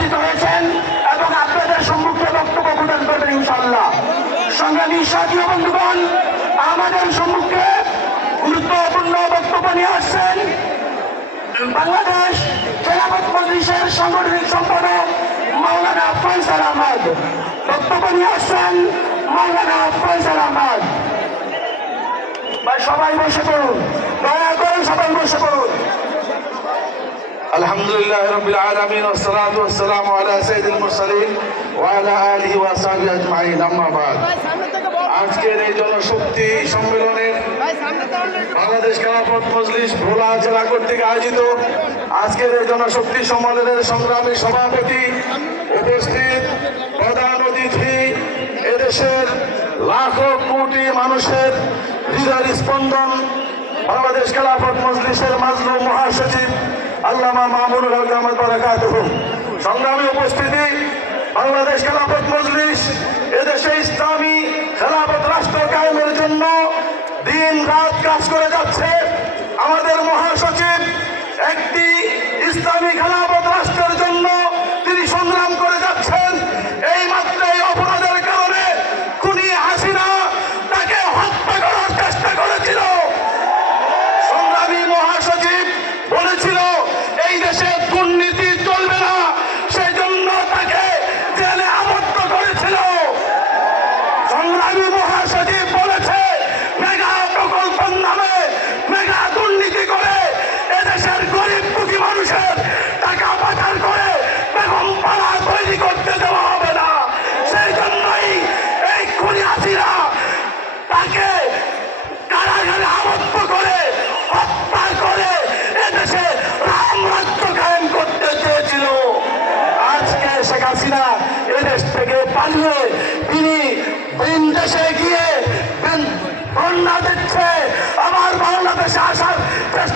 উপস্থিত হয়েছেন এবং আপনাদের সম্মুখে বক্তব্য প্রদান করবেন ইনশাল্লাহ সংগ্রামী সাহায্য বন্ধুগণ, আমাদের সম্মুখে গুরুত্বপূর্ণ বক্তব্য নিয়ে আসছেন বাংলাদেশ খেলাফত মজলিসের সাংগঠনিক সম্পাদক মাওলানা ফয়সাল আহমদ। বক্তব্য নিয়ে আসছেন মাওলানা ফয়সাল আহমদ। সবাই বসে পড়ুন। দয়া করে সবাই বসে পড়ুন। الحمد لله رب العالمين والصلاة والسلام على سيد المرسلين وعلى آله وصحبه أجمعين أما بعد আজকের এই জনশক্তি সম্মেলনে বাংলাদেশ খেলাফত মজলিস ভোলা জেলা কর্তৃক আয়োজিত আজকের এই জনশক্তি সম্মেলনের সংগ্রামী সভাপতি উপস্থিত প্রধান অতিথি এদেশের লাখো কোটি মানুষের হৃদয় স্পন্দন বাংলাদেশ খেলাফত মজলিসের মাজলুম মহাসচিব আল্লামা মামুনুল হক আহমদ বারাকাত সংগ্রামী উপস্থিতি, বাংলাদেশ খেলাফত মজলিস, এদেশে ইসলামী খেলাফত রাষ্ট্র কায়েমের জন্য দিন রাত কাজ করে যাচ্ছে। আমাদের মহাসচিব বাংলাদেশে আসার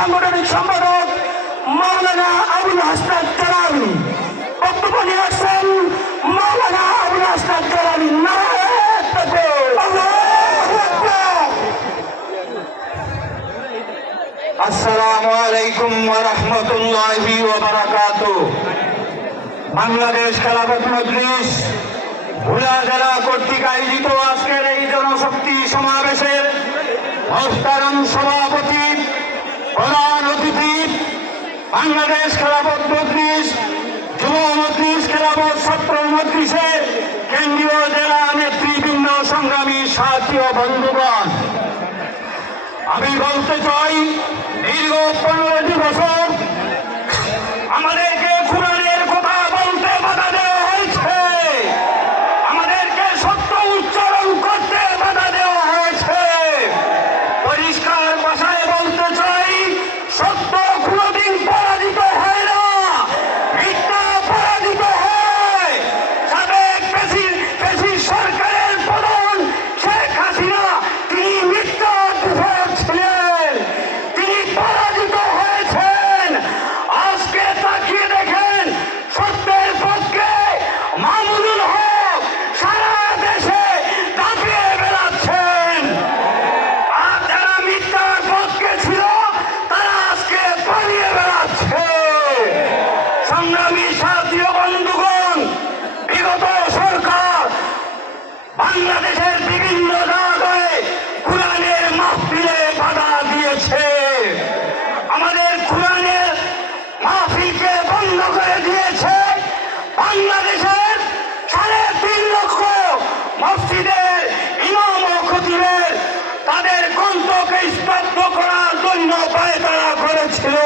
সাংগঠনিক সম্পাদক মাওলানা আবুল হাসনাত জালালি। বক্তব্য নিয়ে আসছেন আবুল ওয়া বারাকাতুহু। বাংলাদেশ কর্তৃক আয়োজিত আজকের এই জনশক্তি সমাবেশের সভাপতি বাংলাদেশ খেলাফত মজলিস, যুব মজলিস, খেলাফত ছাত্র মজলিসের কেন্দ্রীয় জেলা নেতৃবৃন্দ, সংগ্রামী সাথী বন্ধুগণ। আমি বলতে চাই, দীর্ঘ পনেরোটি বছর আমাদেরকে কোরআনের মাহফিলে বাধা দিয়েছে। আমাদের কোরআনের মাহফিলকে বন্ধ করে দিয়েছে। বাংলাদেশের সাড়ে তিন লক্ষ মসজিদের ইমাম ও খতিবের তাদের গন্তকে স্তব্ধ করার জন্য পায়তারা করেছিল।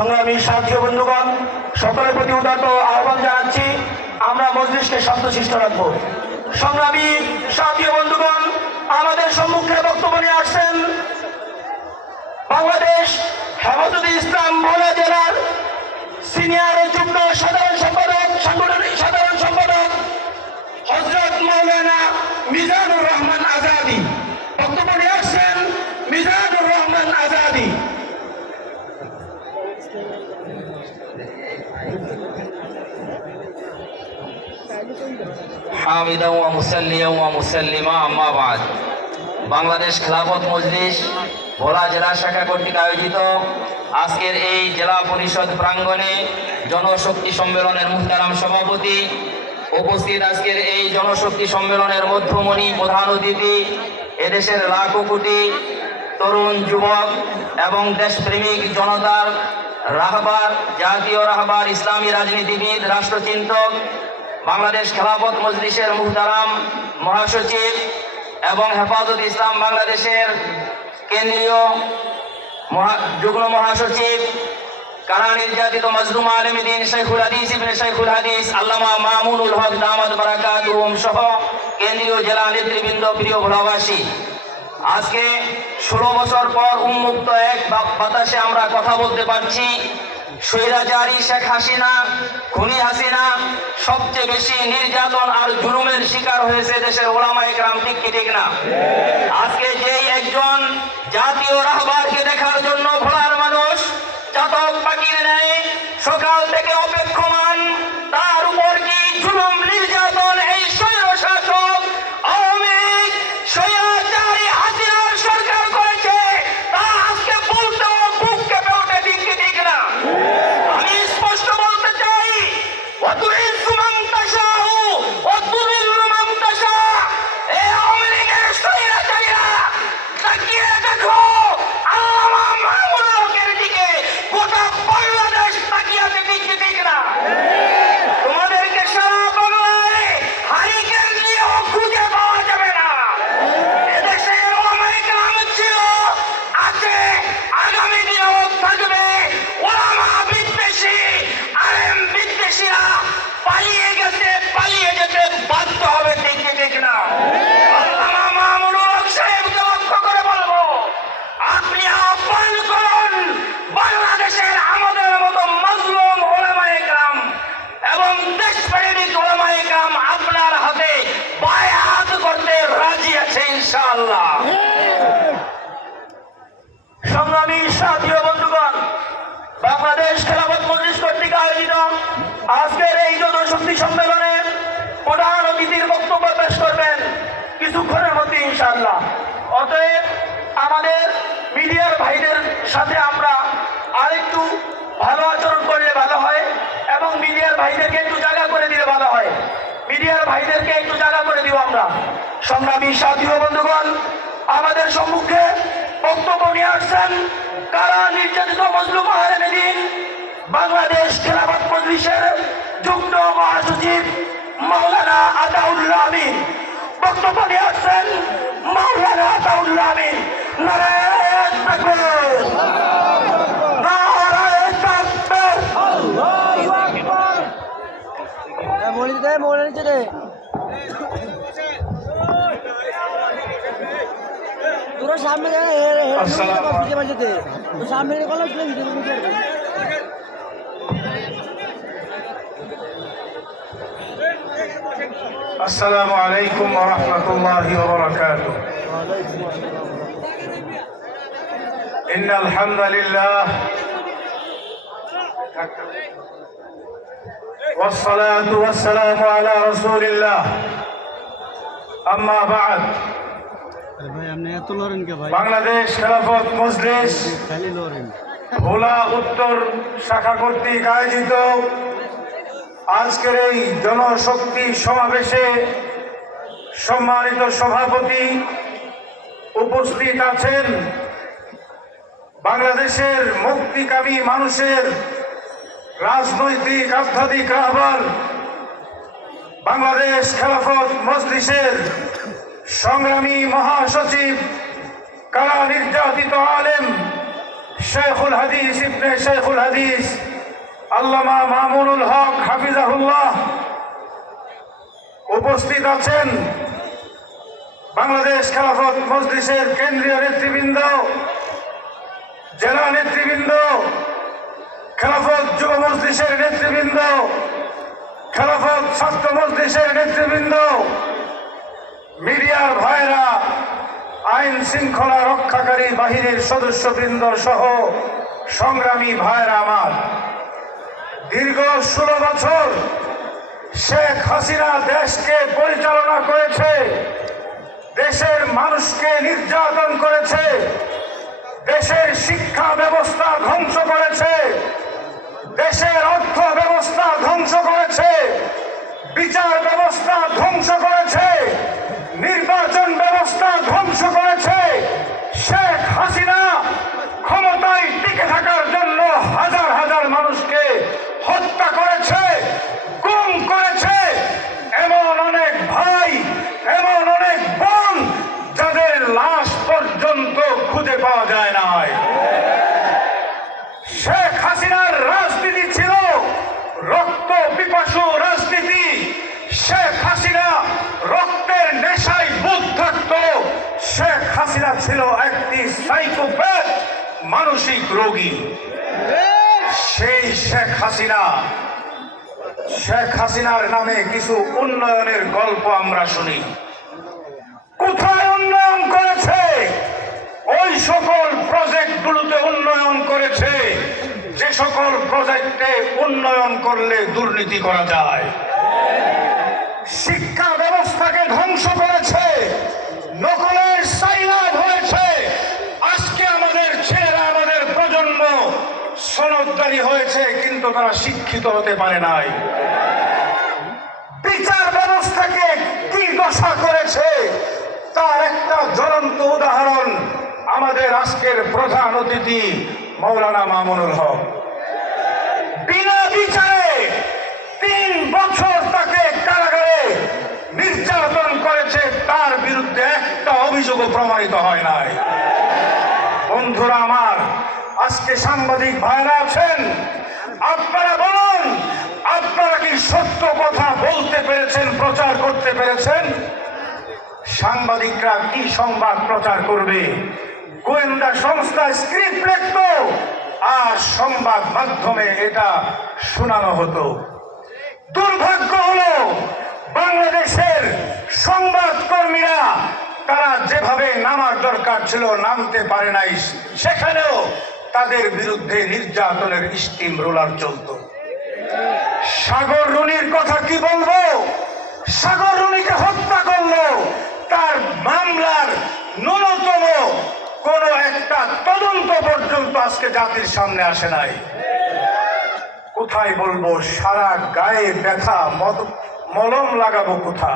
সংগ্রামী ও বন্ধুগণ, সকলের প্রতি উদারত আহ্বান জানাচ্ছি। আমরা মজলিসকে শান্তশিষ্ট রাখব। সংগ্রামী ও বন্ধুগণ, আমাদের সম্মুখে বক্তব্য নিয়ে আসছেন বাংলাদেশ হেফাজত ইসলাম ভোলা জেলার সিনিয়র যুগ্ম সাধারণ সম্পাদক, সাংগঠনিক সাধারণ সম্পাদক হজরত মৌলানা মিজানুর রহমান আজাদি বক্তব্য নিয়ে আসছেন মিজানুর রহমান আজাদি হামিদা মুসল্লিয়া মুসাল্লিয়া ওয়া মুসাল্লিমা, আম্মা বাদ। বাংলাদেশ খেলাফত মজলিস, ভোলা জেলা শাখা কর্তৃক আয়োজিত আজকের এই জেলা পরিষদ প্রাঙ্গণে জনশক্তি সম্মেলনের মুহতারাম সভাপতি উপস্থিত আজকের এই জনশক্তি সম্মেলনের মধ্যমণি প্রধান অতিথি, এদেশের লাখো কোটি তরুণ যুবক এবং দেশপ্রেমিক জনতার রাহবার, জাতীয় রাহবার, ইসলামী রাজনীতিবিদ, রাষ্ট্রচিন্তক বাংলাদেশ খেলাফত মজলিসের মুহতারাম মহাসচিব এবং হেফাজত ইসলাম বাংলাদেশের কেন্দ্রীয় যুগ্ম মহাসচিব, কারা নির্যাতিত মজলুম আলমদিন শেখুল হাদিস ইবনে শেখুল হাদিস, আল্লামা মামুনুল হক দামাদ বারাকাতুহুম সহ কেন্দ্রীয় জেলা নেতৃবৃন্দ, প্রিয় ভোলাবাসী। আজকে ষোলো বছর পর উন্মুক্ত এক বাতাসে আমরা কথা বলতে পারছি। স্বৈরাচারী শেখ হাসিনা, খুনি হাসিনা, সবচেয়ে বেশি নির্যাতন আর জুলুমের শিকার হয়েছে দেশের ওলামা একরাম, ঠিক কি, ঠিক না? আজকে যেই একজন জাতীয় রাহবারকে দেখার জন্য ভোলার মানুষ চাতক পাখির নেয়, সকাল থেকে অপেক্ষমান অতএব আমাদের মিডিয়ার ভাইদের সাথে আমরা আরেকটু ভালো আচরণ করলে ভালো হয় এবং মিডিয়ার ভাইদেরকে একটু জায়গা করে দিলে ভালো হয়। মিডিয়ার ভাইদেরকে একটু জায়গা করে দিব আমরা। সংগ্রামী সাথী বন্ধুগণ, আমাদের সম্মুখে বক্তব্য নিয়ে আসছেন কারা নির্যাতিত মজলুম আহমেদিন বাংলাদেশ খেলাফত মজলিসের যুগ্ম মহাসচিব মাওলানা আতাউল্লাহ আমিন। বক্তব্য নিয়ে আসছেন সামনে যা আসসালামু পিছিয়ে মাঝে দে তো সামনে college video video السلام عليكم ورحمة الله وبركاته إن الحمد لله والصلاة والسلام على رسول الله أما بعد Bangladesh Khelafat Majlis ভোলা উত্তর শাখা কর্তৃক আয়োজিত আজকের এই জনশক্তি সমাবেশে সম্মানিত সভাপতি উপস্থিত আছেন বাংলাদেশের মুক্তিকামী মানুষের রাজনৈতিক আধ্যাত্মিক রাহবার বাংলাদেশ খেলাফত মজলিসের সংগ্রামী মহাসচিব, কারা নির্যাতিত আলেম, শেখুল হাদিস ইবনে শেখুল হাদিস, আল্লামা মামুনুল হক হাফিজাহুল্লাহ উপস্থিত আছেন। বাংলাদেশ খেলাফত মজলিসের কেন্দ্রীয় নেতৃবৃন্দ, জেলা নেতৃবৃন্দ, খেলাফত যুব মজলিসের নেতৃবৃন্দ, খেলাফত ছাত্র মজলিসের নেতৃবৃন্দ মিডিয়ার ভাইরা আইন শৃঙ্খলা রক্ষাকারী বাহিনীর সদস্যবৃন্দ সহ সংগ্রামী ভাইরা আমার, দীর্ঘ ষোলো বছর শেখ হাসিনা দেশকে পরিচালনা করেছে, দেশের মানুষকে নির্যাতন করেছে, দেশের শিক্ষা ব্যবস্থা ধ্বংস করেছে, দেশের অর্থ ব্যবস্থা ধ্বংস করেছে, বিচার ব্যবস্থা ধ্বংস করেছে। নির্বাচন ব্যবস্থা ধ্বংস করেছে। শেখ হাসিনা ক্ষমতায় টিকে থাকার জন্য হাজার হাজার মানুষকে ছিল একটি সাইকোপ্যাথ মানসিক রোগী। সেই শেখ হাসিনা, শেখ হাসিনার নামে কিছু উন্নয়নের গল্প আমরা শুনি। কোথায় উন্নয়ন করেছে? ওই সকল প্রজেক্টগুলোতে উন্নয়ন করেছে। যে সকল প্রজেক্টে উন্নয়ন করলে দুর্নীতি করা যায়। শিক্ষা ব্যবস্থাকে ধ্বংস করেছে। নকলের সাইলাভ সনদদারি হয়েছে, কিন্তু তারা শিক্ষিত হতে পারে নাই। বিচার ব্যবস্থাকে কি দশা করেছে, তার একটা জ্বলন্ত উদাহরণ আমাদের আজকের প্রধান অতিথি মৌলানা মামুনুল হক। বিনা বিচারে তিন বছর তাকে কারাগারে নির্যাতন করেছে, তার বিরুদ্ধে একটা অভিযোগও প্রমাণিত হয় নাই। বন্ধুরা আমার আজকে সাংবাদিক ভাইরা আছেন, আপনারা বলুন, আপনারা কি সত্য কথা বলতে পেরেছেন, প্রচার করতে পেরেছেন? সাংবাদিকরা কি সংবাদ প্রচার করবে? গোয়েন্দা সংস্থা স্ক্রিপ্ট লিখত, আর সংবাদ মাধ্যমে এটা শোনানো হতো। দুর্ভাগ্য হলো, বাংলাদেশের সংবাদ কর্মীরা তারা যেভাবে নামার দরকার ছিল, নামতে পারে নাই, সেখানেও তাদের বিরুদ্ধে নির্যাতনের স্টিম রোলার চলতো। সাগর রুনির কথা কি বলব? সাগর রুনিকে হত্যা করল। তার মামলার ন্যূনতম কোন একটা তদন্ত পর্যন্ত আজকে জাতির সামনে আসে নাই। কোথায় বলব, সারা গায়ে ব্যথা মলম লাগাবো কোথা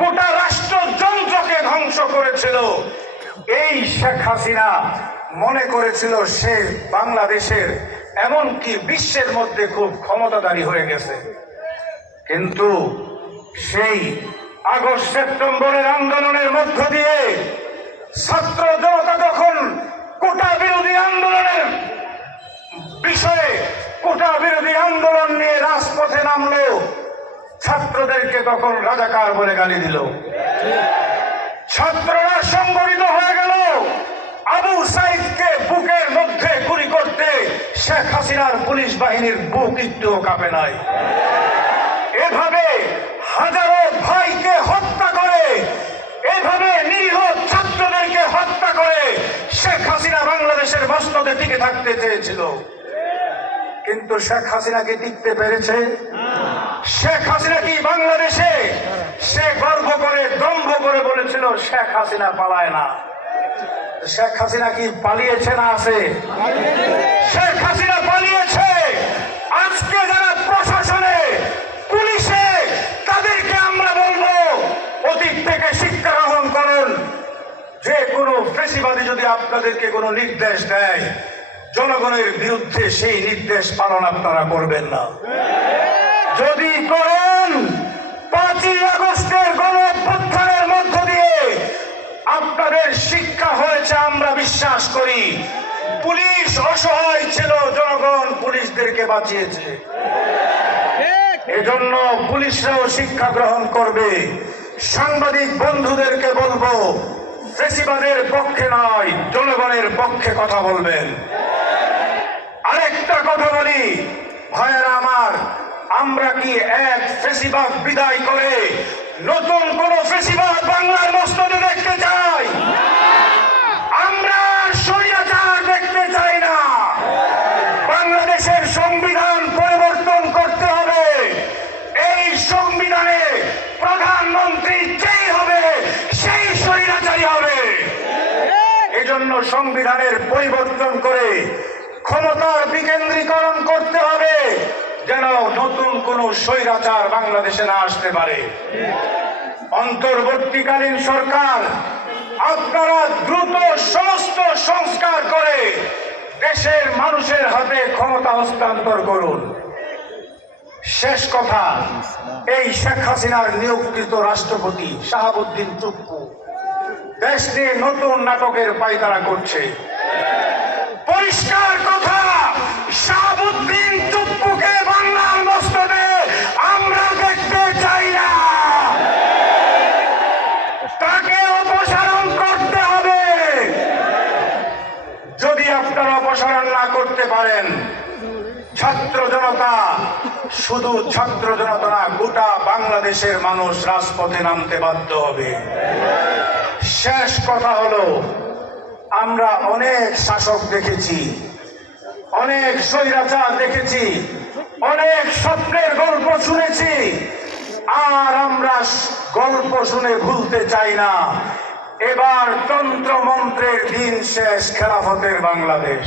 গোটা রাষ্ট্রযন্ত্রকে ধ্বংস করেছিল। এই শেখ হাসিনা মনে করেছিল সে বাংলাদেশের, এমনকি বিশ্বের মধ্যে খুব ক্ষমতাধারী হয়ে গেছে। কিন্তু সেই আগস্ট সেপ্টেম্বরের আন্দোলনের মধ্য দিয়ে ছাত্র জনতা যখন কোটা বিরোধী আন্দোলনের বিষয়ে কোটা বিরোধী আন্দোলন নিয়ে রাজপথে নামলো। ছাত্রদেরকে তখন রাজাকার বলে গালি দিল। ছাত্ররা সংগঠিত হয়ে গেল। আবু সাইদকে বুকের মধ্যে গুলি করতে শেখ হাসিনার পুলিশ বাহিনীর বুক একটুও কাঁপে নাই। এভাবে হাজারো ভাইকে হত্যা করে, এভাবে নিরীহ ছাত্রদেরকে হত্যা করে শেখ হাসিনা বাংলাদেশের মস্তকে টিকে থাকতে চেয়েছিল। কিন্তু শেখ হাসিনা কি টিকতে পেরেছে? শেখ হাসিনা কি বাংলাদেশে সে গর্ব করে, দম্ভ করে বলেছিল, শেখ হাসিনা পালায় না। শেখ হাসিনা কি পালিয়েছে না আছে? শেখ হাসিনা পালিয়েছে। আজকে যারা প্রশাসনে, পুলিশে, তাদেরকে আমরা বলব, অতীত থেকে শিক্ষা গ্রহণ করুন। যে কোনো ফেসিবাদী যদি আপনাদেরকে কোনো নির্দেশ দেয়, জনগণের বিরুদ্ধে সেই নির্দেশ পালন আপনারা করবেন না। যদি করেন, পাঁচই আগস্টের গণ আপনাদের শিক্ষা হয়েছে, আমরা বিশ্বাস করি। পুলিশ অসহায় ছিল, জনগণ পুলিশদেরকে বাঁচিয়েছে। এজন্য পুলিশরাও শিক্ষা গ্রহণ করবে। সাংবাদিক বন্ধুদেরকে বলব, ফেসিবাদের পক্ষে নয়, জনগণের পক্ষে কথা বলবেন। আরেকটা কথা বলি, ভাইয়েরা আমার, আমরা কি এক ফেসিবাদ বিদায় করে নতুন কোন ফেসিবাদ বাংলার মস্তদে দেখতে চাই। আমরা স্বৈরাচার দেখতে চাই না। বাংলাদেশের সংবিধান পরিবর্তন করতে হবে। এই সংবিধানে প্রধানমন্ত্রী যেই হবে, সেই স্বৈরাচারী হবে। এজন্য সংবিধানের পরিবর্তন করে ক্ষমতার বিকেন্দ্রীকরণ করতে হবে। যেন নতুন কোন স্বৈরাচার বাংলাদেশে না আসতে পারে। অন্তর্বর্তীকালীন সরকার আপনারা দ্রুত সমস্ত সংস্কার করে দেশের মানুষের হাতে ক্ষমতা হস্তান্তর করুন। শেষ কথা, এই শেখ হাসিনার নিয়োগকৃত রাষ্ট্রপতি শাহাবুদ্দিন চুপ্পু দেশ নিয়ে নতুন নাটকের পায়তারা করছে। পরিষ্কার অপসারণ না করতে পারেন। ছাত্র জনতা, শুধু ছাত্র জনতা না, গোটা বাংলাদেশের মানুষ রাজপথে নামতে বাধ্য হবে। শেষ কথা হলো, আমরা অনেক শাসক দেখেছি, অনেক স্বৈরাচার দেখেছি, অনেক স্বপ্নের গল্প শুনেছি, আর আমরা গল্প শুনে ভুলতে চাই না। এবার তন্ত্র মন্ত্রের দিন শেষ খেলাফতের বাংলাদেশ।